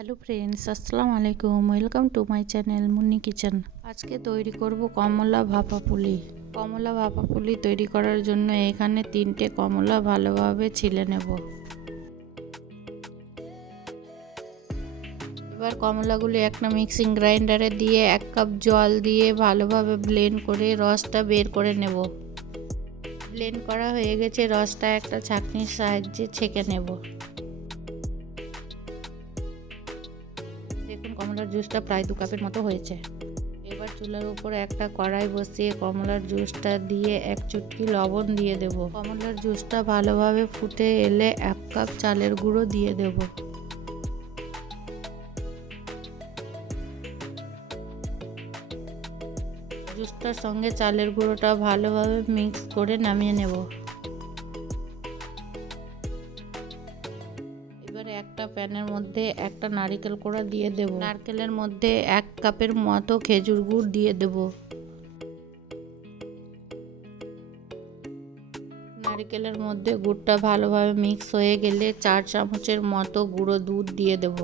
Hello friends, আসসালামু আলাইকুম। Welcome to my channel Munni kitchen. আজকে তৈরি করব কমলা ভাপা পুলি। কমলা ভাপা পুলি তৈরি করার জন্য এখানে 3টে কমলা ভালোভাবে ছিলে নেব। এবার কমলাগুলি একটা মিক্সিং গ্রাইন্ডারে দিয়ে 1 কাপ জল দিয়ে ভালোভাবে ব্লেন্ড করে রসটা বের করে নেব। ব্লেন্ড করা হয়ে গেছে, রসটা একটা ছাঁকনির সাহায্যে ছেঁকে নেব। দেখুন কমলার জুসটা প্রায় 2 কাপের মতো হয়েছে। এবার চুলার উপর একটা কড়াই বসিয়ে কমলার জুসটা দিয়ে 1 চুটকি লবণ দিয়ে দেব। কমলার জুসটা ভালোভাবে ফুটে এলে 1 কাপ চালের গুঁড়ো দিয়ে দেব। জুসটার সঙ্গে চালের গুঁড়োটা ভালোভাবে মিক্স করে নামিয়ে নেব। এবারে একটা প্যানের মধ্যে একটা নারকেল কোড়া দিয়ে দেব। নারকেলের মধ্যে 1 কাপের মতো খেজুর গুড় দিয়ে দেব। নারকেলের মধ্যে গুড়টা ভালোভাবে মিক্স হয়ে গেলে 4 চামচের মতো গুঁড়ো দুধ দিয়ে দেব।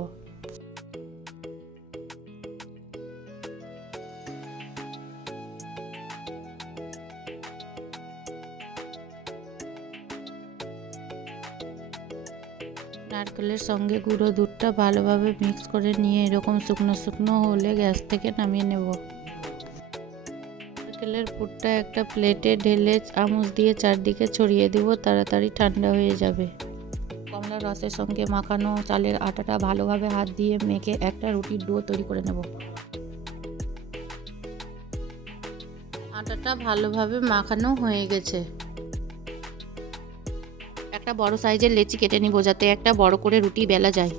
নারকেলের সঙ্গে গুঁড়ো দুধটা ভালোভাবে মিক্স করে নিয়ে এরকম শুকনো শুকনো হলে গ্যাস থেকে নামিয়ে নেব। নারকেলের পুরটা একটা প্লেটে ঢেলে চামচ দিয়ে চারদিকে ছড়িয়ে দেব, তাড়াতাড়ি ঠান্ডা হয়ে যাবে। কমলার রসের সঙ্গে মাখানো চালের আটাটা ভালোভাবে হাত দিয়ে মেখে একটা রুটির ডো তৈরি করে নেব। আটাটা ভালোভাবে মাখানো হয়ে গেছে। একটা বড় সাইজের লেচি কেটে নিব যাতে একটা বড় করে রুটি বেলা যায়।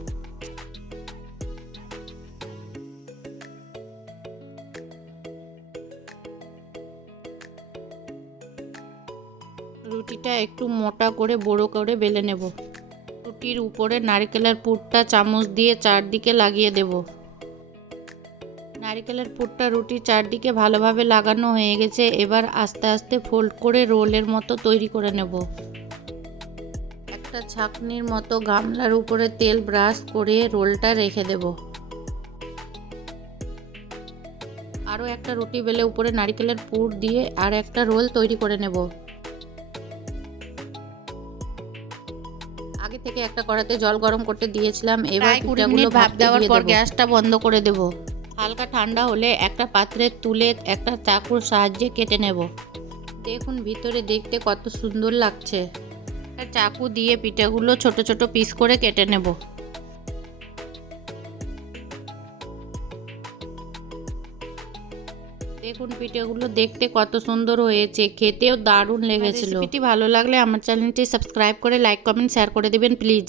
রুটিটা একটু মোটা করে বড় করে বেলে নেব। রুটির উপরে নারকেলের পুরটা চামচ দিয়ে চারদিকে লাগিয়ে দেব। নারকেলের পুরটা রুটির চারদিকে ভালোভাবে লাগানো হয়ে গেছে। এবার আস্তে আস্তে ফোল্ড করে রোলের মতো তৈরি করে নেব। একটা ছাঁকনির মতো গামলার উপরে তেল ব্রাশ করে রোলটা রেখে দেব। আরও একটা রুটি বেলে উপরে নারকেলের পুর দিয়ে আর একটা রোল তৈরি করে নেব। আগে থেকে একটা কড়াতে জল গরম করতে দিয়েছিলাম। এবার 20 মিনিট ভাপ দেওয়ার পর গ্যাসটা বন্ধ করে দেব। হালকা ঠান্ডা হলে একটা পাত্রে তুলে একটা চাকুর সাহায্যে কেটে নেব। দেখুন ভিতরে দেখতে কত সুন্দর লাগছে। চাকু দিয়ে পিঠাগুলো ছোট ছোট পিস করে কেটে নেব। দেখুন পিঠাগুলো দেখতে কত সুন্দর হয়েছে, খেতেও দারুণ লেগেছিল। রেসিপিটি ভালো লাগলে আমার চ্যানেলটি সাবস্ক্রাইব করে লাইক কমেন্ট শেয়ার করে দেবেন প্লিজ।